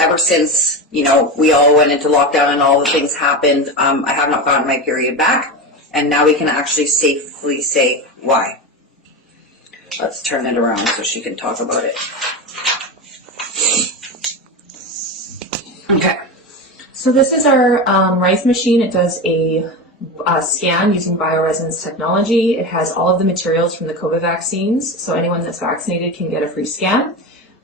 Ever since, we all went into lockdown and all the things happened, I have not gotten my period back, and now we can actually safely say why. Let's turn it around so she can talk about it. Okay. So this is our Rife machine. It does a scan using bioresonance technology. It has all of the materials from the COVID vaccines, so anyone that's vaccinated can get a free scan.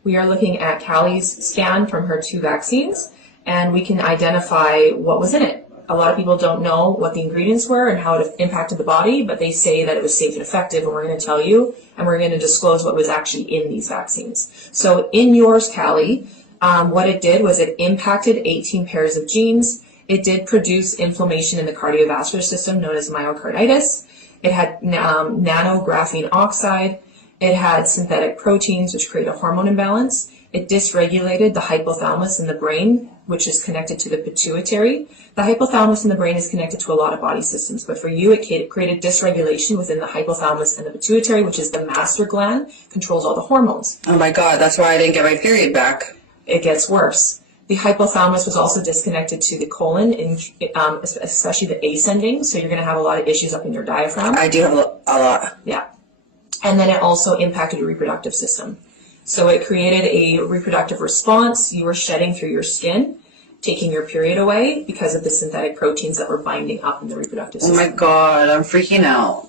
We are looking at Callie's scan from her 2 vaccines, and we can identify what was in it. A lot of people don't know what the ingredients were and how it impacted the body, but they say that it was safe and effective, and we're going to tell you, and we're going to disclose what was actually in these vaccines. So in yours, Callie, what it did was it impacted 18 pairs of genes. It did produce inflammation in the cardiovascular system known as myocarditis. It had nanographene oxide. It had synthetic proteins, which create a hormone imbalance. It dysregulated the hypothalamus in the brain, which is connected to the pituitary. The hypothalamus in the brain is connected to a lot of body systems, but for you, it created dysregulation within the hypothalamus and the pituitary, which is the master gland, controls all the hormones. Oh my God, that's why I didn't get my period back. It gets worse. The hypothalamus was also disconnected to the colon, especially the ascending, so you're going to have a lot of issues up in your diaphragm. I do have a lot. Yeah. And then it also impacted your reproductive system. So it created a reproductive response. You were shedding through your skin, taking your period away because of the synthetic proteins that were binding up in the reproductive system. Oh my God, I'm freaking out.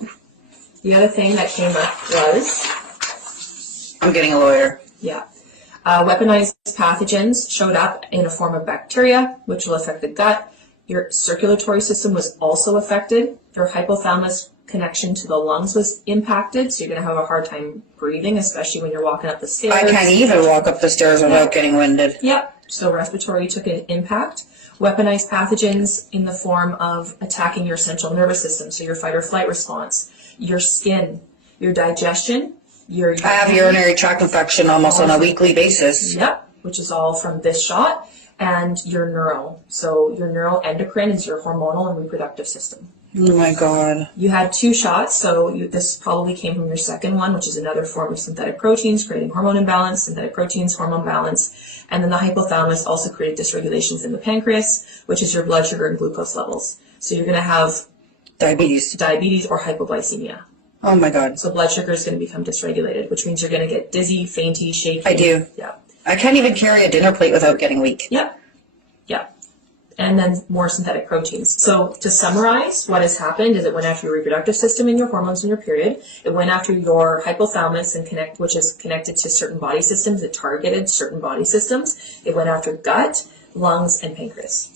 The other thing that came up was... I'm getting a lawyer. Yeah. Weaponized pathogens showed up in a form of bacteria, which will affect the gut. Your circulatory system was also affected. Your hypothalamus connection to the lungs was impacted, so you're going to have a hard time breathing, especially when you're walking up the stairs. I can't even walk up the stairs without getting winded. Yep. So respiratory took an impact. Weaponized pathogens in the form of attacking your central nervous system, so your fight or flight response, your skin, your digestion, I have urinary tract infection almost on a weekly basis. Yep, which is all from this shot, and your neuro. So your neuroendocrine is your hormonal and reproductive system. Oh my God. You had 2 shots, so this probably came from your second one, which is another form of synthetic proteins, creating hormone imbalance, synthetic proteins, hormone balance. And then the hypothalamus also created dysregulations in the pancreas, which is your blood sugar and glucose levels. So you're going to have diabetes or hypoglycemia. Oh my God. So blood sugar is going to become dysregulated, which means you're going to get dizzy, fainty, shaky. I do. Yeah. I can't even carry a dinner plate without getting weak. Yep. Yeah. And then more synthetic proteins. So to summarize, what has happened is it went after your reproductive system and your hormones in your period. It went after your hypothalamus which is connected to certain body systems. It targeted certain body systems. It went after gut, lungs, and pancreas.